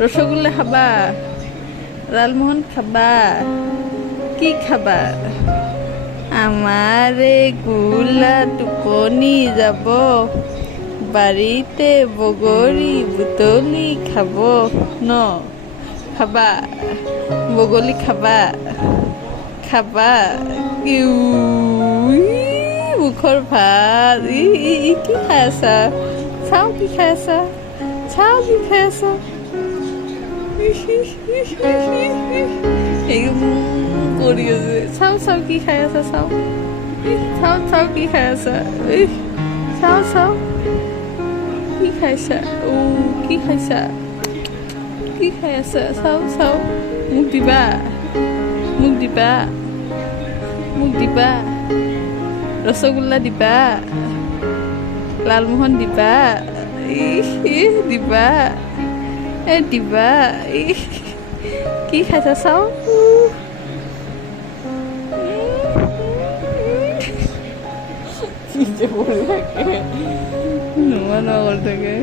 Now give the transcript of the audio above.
ৰসগোল্লা খাবা, লালমোহন খাবা, কি খাবা? আমাৰে গোলা টোপনি যাব, বাৰীতে বগৰী বুটলি খাব ন? খাবা, বগলী খাবা, খাবা। ইউ, মুখৰ ভাত কি খাই আছা? চাওঁ কি খাই আছা, চাওঁ কি খাই আছা। কৰি আছে, চাওঁ চাওঁ কি খাই আছা, চাওঁ চাওঁ চাওঁ কি খাই আছা, চাওঁ চাওঁ কি খাইছা, কি খাইছা, কি খাই আছা, চাওঁ চাওঁ। মোক দিবা, মোক দিবা, মোক দিবা, ৰসগোল্লা দিবা, লালমোহন দিবা, দিবা, দিবা। কি খাইছা চাওঁ। কি যে বলে থাকে, নোয়া নোয়া করে থাকে।